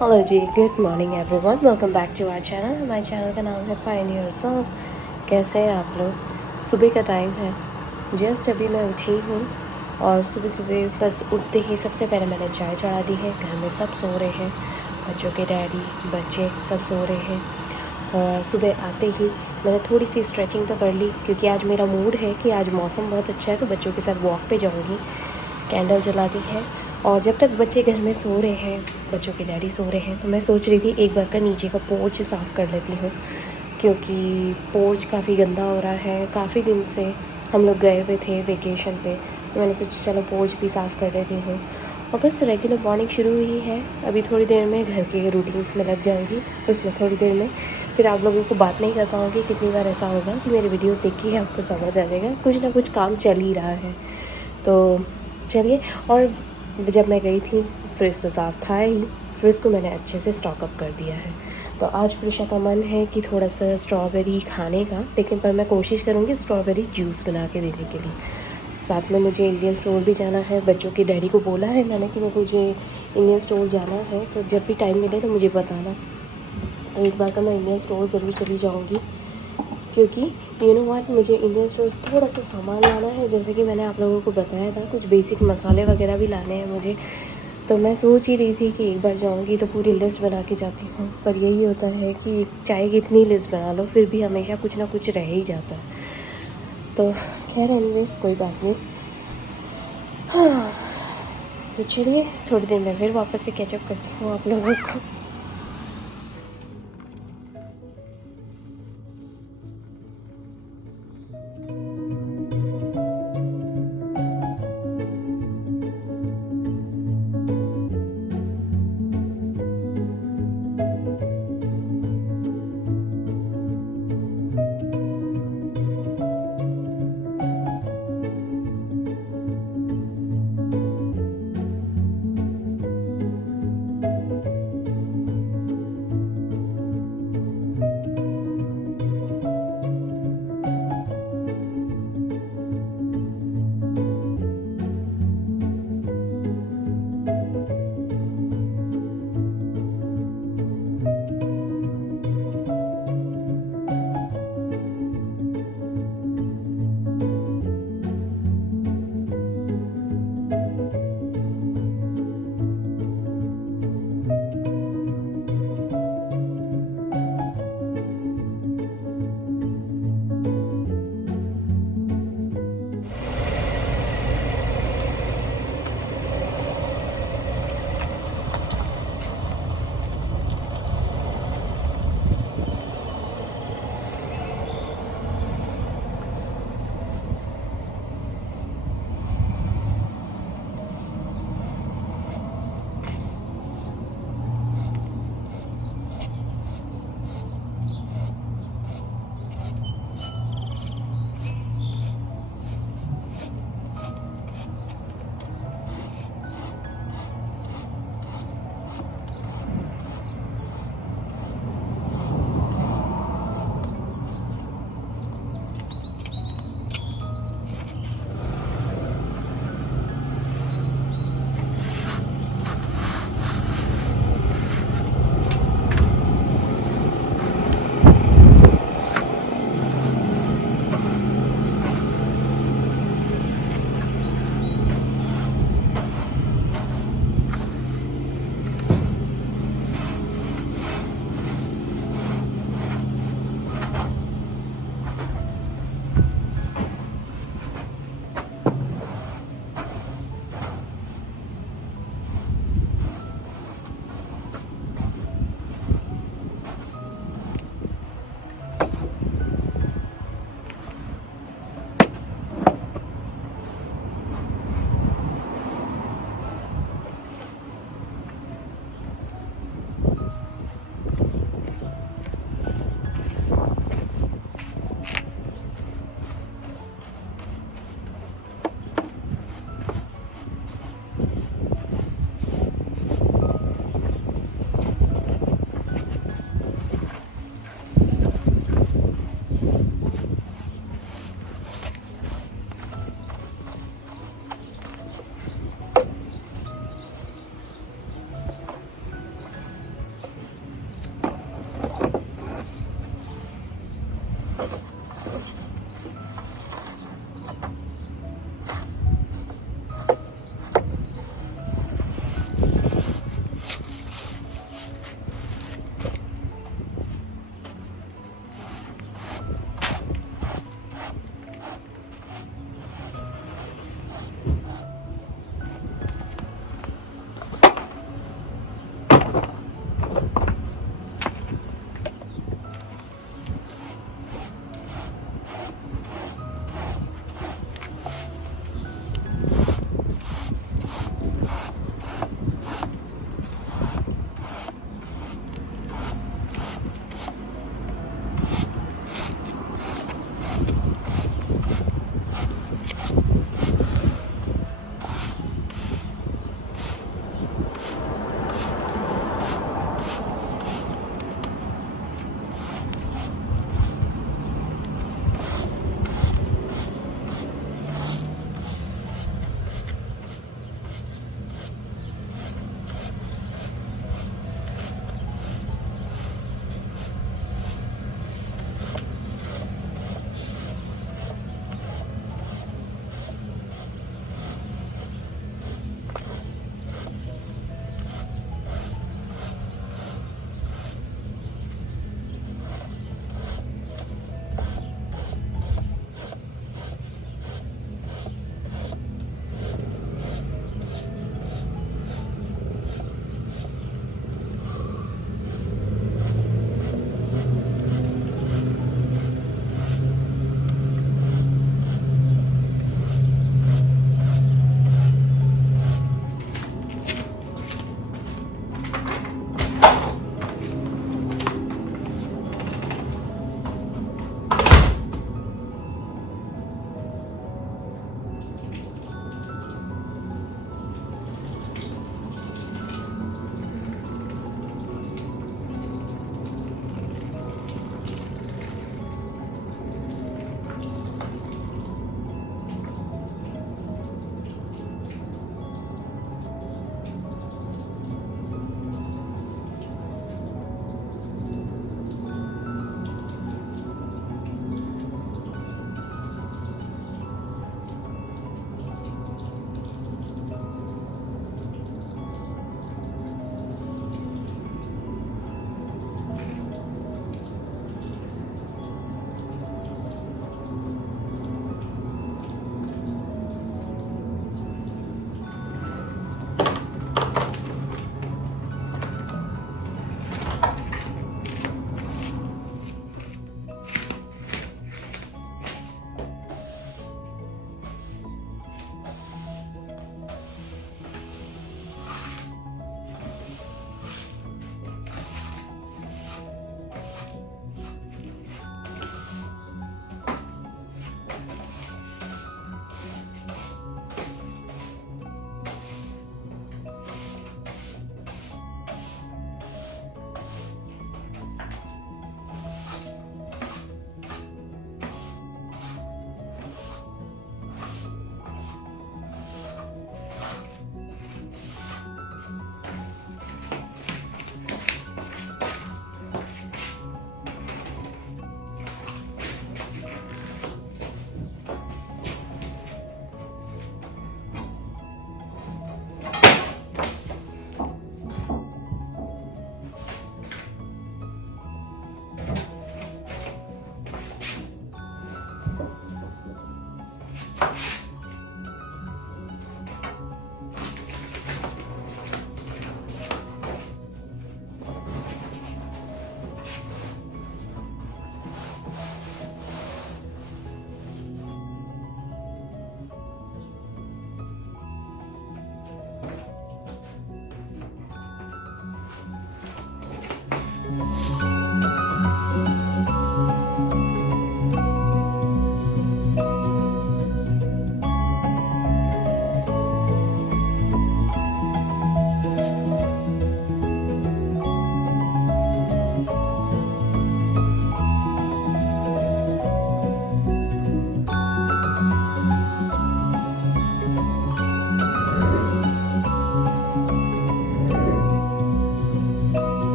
Hello ji, good morning everyone. Welcome back to our channel. हमारे channel का नाम है फाइंड योरसेल्फ। कैसे हैं आप लोग? सुबह का टाइम है, जस्ट अभी मैं उठी हूँ और सुबह सुबह बस उठते ही सबसे पहले मैंने चाय चढ़ा दी है। घर में सब सो रहे हैं, बच्चों के डैडी, बच्चे सब सो रहे हैं। और सुबह आते ही मैंने थोड़ी सी स्ट्रेचिंग तो कर ली, क्योंकि आज मेरा मूड है कि आज मौसम बहुत अच्छा है तो बच्चों के साथ वॉक पे जाऊँगी। कैंडल जला दी है और जब तक बच्चे घर में सो रहे हैं, बच्चों के डैडी सो रहे हैं, तो मैं सोच रही थी एक बार का नीचे का पोर्च साफ़ कर लेती हूँ, क्योंकि पोर्च काफ़ी गंदा हो रहा है। काफ़ी दिन से हम लोग गए हुए थे वेकेशन पे, तो मैंने सोचा चलो पोर्च भी साफ़ कर लेती हूँ। और बस रेगुलर मॉर्निंग शुरू हुई है। अभी थोड़ी देर में घर के रूटीन्स में लग जाऊँगी। उसमें थोड़ी देर में फिर आप लोगों को बात नहीं कर पाऊँगी। कितनी बार ऐसा होगा कि मेरे वीडियोस देख के आपको समझ आ जाएगा कुछ ना कुछ काम चल ही रहा है। तो चलिए। और जब मैं गई थी, फ्रिज तो साफ़ था ही, फ्रिज को मैंने अच्छे से स्टॉक अप कर दिया है। तो आज प्रिशा का मन है कि थोड़ा सा स्ट्रॉबेरी खाने का, लेकिन पर मैं कोशिश करूँगी स्ट्रॉबेरी जूस बना के देने के लिए। साथ में मुझे इंडियन स्टोर भी जाना है। बच्चों के डैडी को बोला है मैंने कि मुझे इंडियन स्टोर जाना है, तो जब भी टाइम मिले तो मुझे बताना। तो एक बार का मैं इंडियन स्टोर ज़रूर चली जाऊँगी, क्योंकि यू नो व्हाट, मुझे इंडियन स्टोर से थोड़ा सा सामान लाना है। जैसे कि मैंने आप लोगों को बताया था, कुछ बेसिक मसाले वगैरह भी लाने हैं मुझे। तो मैं सोच ही रही थी कि एक बार जाऊंगी तो पूरी लिस्ट बना के जाती हूँ, पर यही होता है कि चाहे कितनी लिस्ट बना लो फिर भी हमेशा कुछ ना कुछ रह ही जाता है। तो खैर एनीवेज, कोई बात नहीं। हाँ, तो चलिए थोड़ी देर में फिर वापस से कैचअप करती हूँ आप लोगों को।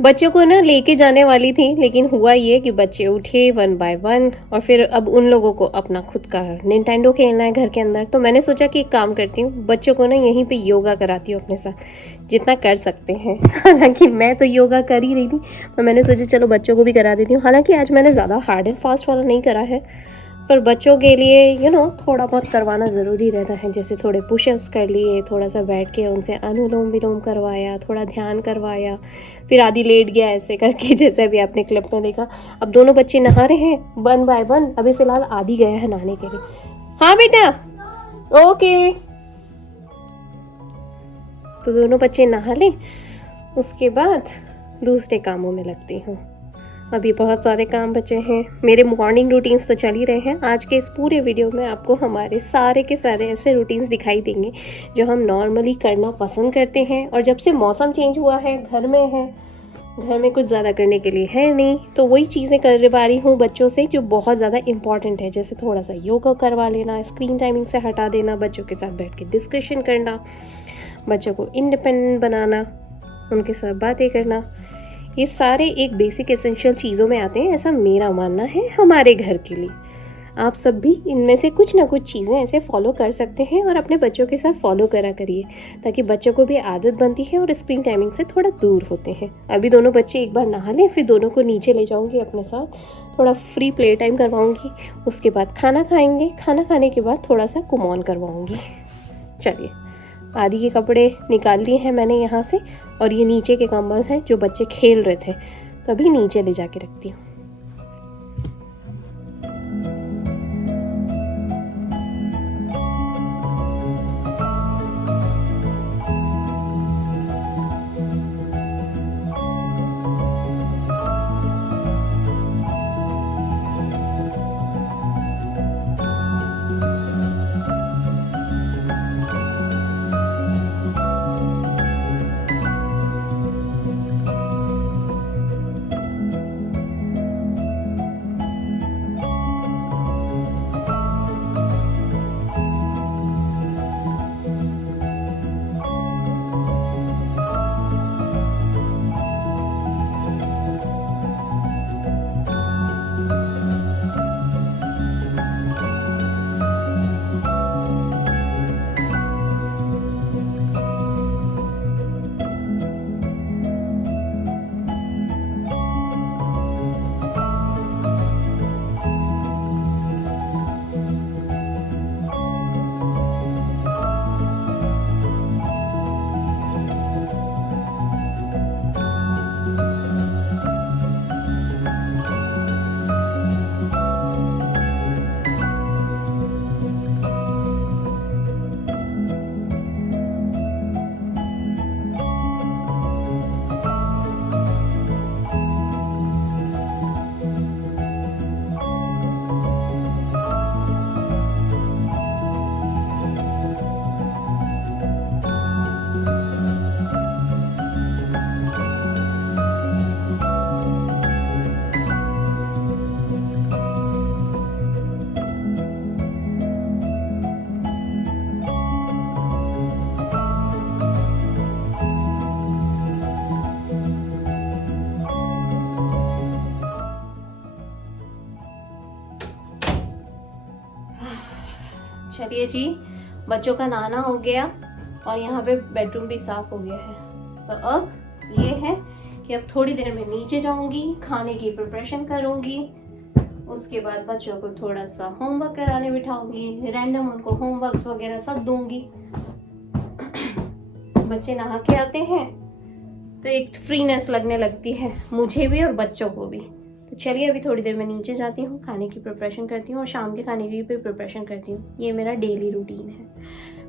बच्चों को ना लेके जाने वाली थी, लेकिन हुआ ये कि बच्चे उठे वन बाय वन, और फिर अब उन लोगों को अपना खुद का निंटेंडो खेलना है घर के अंदर। तो मैंने सोचा कि एक काम करती हूँ, बच्चों को ना यहीं पे योगा कराती हूँ अपने साथ, जितना कर सकते हैं। हालांकि मैं तो योगा कर ही रही थी, तो मैंने सोचा चलो बच्चों को भी करा देती हूँ। हालांकि आज मैंने ज़्यादा हार्ड एंड फास्ट वाला नहीं करा है, पर बच्चों के लिए थोड़ा बहुत करवाना ज़रूरी रहता है। जैसे थोड़े पुशअप्स कर लिए, थोड़ा सा बैठ के उनसे अनुलोम विलोम करवाया, थोड़ा ध्यान करवाया, फिर आधी लेट गया ऐसे करके, जैसे अभी आपने क्लिप में देखा। अब दोनों बच्चे नहा रहे हैं वन बाय वन। अभी फ़िलहाल आधी गया है नहाने के लिए। हाँ बेटा, ओके। तो दोनों बच्चे नहा लें, उसके बाद दूसरे कामों में लगती हूँ। अभी बहुत सारे काम बचे हैं। मेरे मॉर्निंग रूटीन्स तो चल ही रहे हैं। आज के इस पूरे वीडियो में आपको हमारे सारे के सारे ऐसे रूटीन्स दिखाई देंगे जो हम नॉर्मली करना पसंद करते हैं। और जब से मौसम चेंज हुआ है, घर में कुछ ज़्यादा करने के लिए है नहीं, तो वही चीज़ें कर पा रही हूँ बच्चों से जो बहुत ज़्यादा इंपॉर्टेंट है। जैसे थोड़ा सा योगा करवा लेना, स्क्रीन टाइमिंग से हटा देना, बच्चों के साथ बैठ के डिस्कशन करना, बच्चों को इंडिपेंडेंट बनाना, उनके साथ बातें करना। ये सारे एक बेसिक एसेंशियल चीज़ों में आते हैं, ऐसा मेरा मानना है हमारे घर के लिए। आप सब भी इनमें से कुछ ना कुछ चीज़ें ऐसे फॉलो कर सकते हैं और अपने बच्चों के साथ फॉलो करा करिए, ताकि बच्चों को भी आदत बनती है और स्क्रीन टाइमिंग से थोड़ा दूर होते हैं। अभी दोनों बच्चे एक बार नहा लें, फिर दोनों को नीचे ले जाऊंगी अपने साथ, थोड़ा फ्री प्ले टाइम करवाऊंगी। उसके बाद खाना खाएंगे, खाना खाने के बाद थोड़ा सा कुमॉन करवाऊंगी। चलिए, आदि के कपड़े निकाल लिए हैं मैंने यहाँ से, और ये नीचे के कंबल हैं जो बच्चे खेल रहे थे, तो अभी नीचे ले जाके रखती हूँ। चलिए जी, बच्चों का नहाना हो गया और यहाँ पे बेडरूम भी साफ हो गया है। तो अब ये है कि अब थोड़ी देर में नीचे जाऊंगी, खाने की प्रिपरेशन करूंगी, उसके बाद बच्चों को थोड़ा सा होमवर्क कराने बिठाऊंगी, रैंडम उनको होमवर्क्स वगैरह सब दूंगी। बच्चे नहा के आते हैं तो एक फ्रीनेस लगने लगती है मुझे भी और बच्चों को भी। तो चलिए, अभी थोड़ी देर में नीचे जाती हूँ, खाने की प्रिपरेशन करती हूँ और शाम के खाने की भी प्रिपरेशन करती हूँ। ये मेरा डेली रूटीन है।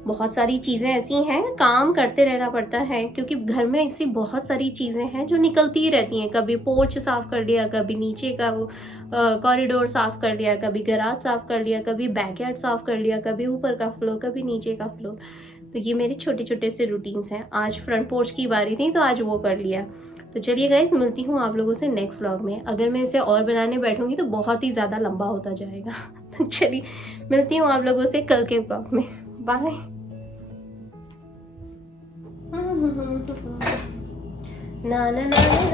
बहुत सारी चीज़ें ऐसी हैं, काम करते रहना पड़ता है, क्योंकि घर में ऐसी बहुत सारी चीज़ें हैं जो निकलती ही रहती हैं। कभी पोर्च साफ़ कर लिया, कभी नीचे का वो कॉरिडोर साफ़ कर लिया, कभी गराज साफ़ कर लिया, कभी बैकयार्ड साफ़ कर लिया, कभी ऊपर का फ्लोर, कभी नीचे का फ्लोर। तो ये मेरे छोटे छोटे से रूटीन्स हैं। आज फ्रंट पोर्च की बारी थी तो आज वो कर लिया। तो चलिए गाइस, मिलती हूँ आप लोगों से नेक्स्ट व्लॉग में। अगर मैं इसे और बनाने बैठूंगी तो बहुत ही ज़्यादा लंबा होता जाएगा। तो चलिए, मिलती हूँ आप लोगों से कल के व्लॉग में। बाय। ना ना ना ना ना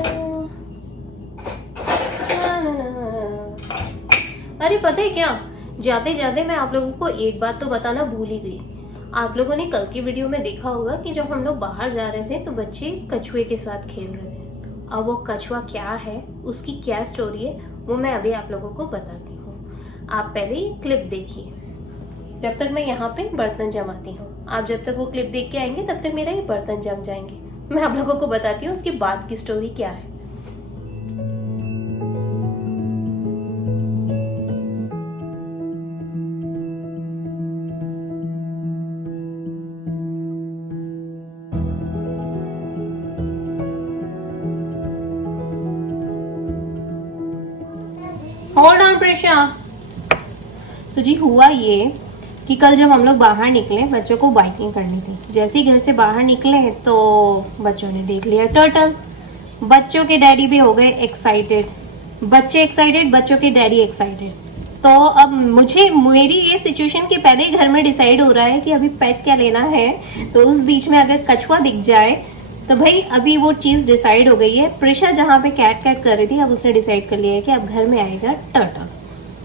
ना ना ना। अरे पता है क्या, जाते जाते मैं आप लोगों को एक बात तो बताना भूल ही गई। आप लोगों ने कल की वीडियो में देखा होगा कि जब हम लोग बाहर जा रहे थे तो बच्चे कछुए के साथ खेल रहे थे। अब वो कछुआ क्या है, उसकी क्या स्टोरी है, वो मैं अभी आप लोगों को बताती हूँ। आप पहले ही क्लिप देखिए, जब तक मैं यहाँ पे बर्तन जमाती हूँ। आप जब तक वो क्लिप देख के आएंगे तब तक मेरा ये बर्तन जम जाएंगे। मैं आप लोगों को बताती हूँ उसके बाद की स्टोरी क्या है। Hold on Presha. तो जी हुआ ये कि कल जब हम लोग बाहर निकले, बच्चों को बाइकिंग करनी थी। जैसे ही घर से बाहर निकले तो बच्चों ने देख लिया टर्टल। बच्चों के डैडी भी हो गए एक्साइटेड, बच्चे एक्साइटेड, बच्चों के डैडी एक्साइटेड। तो अब मेरी ये सिचुएशन कि पहले ही घर में डिसाइड हो रहा है कि अभी पेट क्या लेना है। तो उस बीच में अगर कछुआ दिख जाए तो भाई अभी वो चीज डिसाइड हो गई है। प्रिशा जहाँ पे कैट कैट कर रही थी, अब उसने डिसाइड कर लिया है कि अब घर में आएगा टर्टल।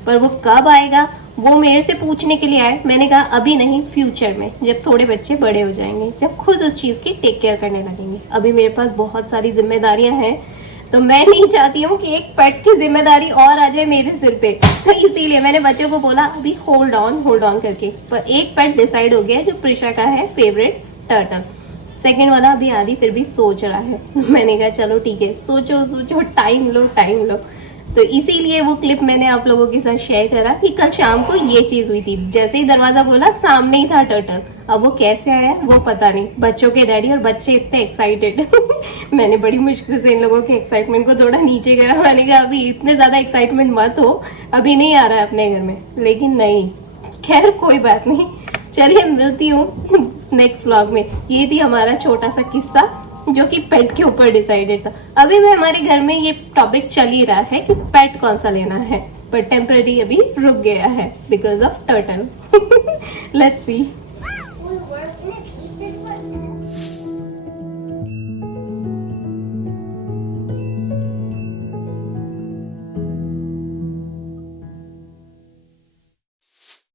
पर वो कब आएगा वो मेरे से पूछने के लिए आए। मैंने कहा अभी नहीं, फ्यूचर में, जब थोड़े बच्चे बड़े हो जाएंगे, जब खुद उस चीज की टेक केयर करने लगेंगे। अभी मेरे पास बहुत सारी जिम्मेदारियां हैं, तो मैं नहीं चाहती हूँ कि एक पेट की जिम्मेदारी और आ जाए मेरे सिर पे। तो इसीलिए मैंने बच्चों को बोला अभी होल्ड ऑन करके। पर एक पेट डिसाइड हो गया जो प्रिशा का है, फेवरेट टर्टल। सेकेंड वाला अभी आदि फिर भी सोच रहा है। मैंने कहा चलो ठीक है, सोचो सोचो, टाइम लो। तो इसीलिए वो क्लिप मैंने आप लोगों के साथ शेयर करा कि कल शाम को ये चीज हुई थी। जैसे ही दरवाजा खोला सामने ही था टर्टल। अब वो कैसे आया वो पता नहीं। बच्चों के डैडी और बच्चे इतने एक्साइटेड। मैंने बड़ी मुश्किल से इन लोगों के एक्साइटमेंट को थोड़ा नीचे करा। मैंने कहा अभी इतने ज्यादा एक्साइटमेंट मत हो, अभी नहीं आ रहा है अपने घर में। लेकिन नहीं, खैर कोई बात नहीं। चलिए मिलती हूँ नेक्स्ट व्लॉग में। ये थी हमारा छोटा सा किस्सा जो कि पेट के ऊपर डिसाइडेड था। अभी भी हमारे घर में ये टॉपिक चल ही रहा है कि पेट कौन सा लेना है, पर टेम्पररी अभी रुक गया है because of turtle. Let's see.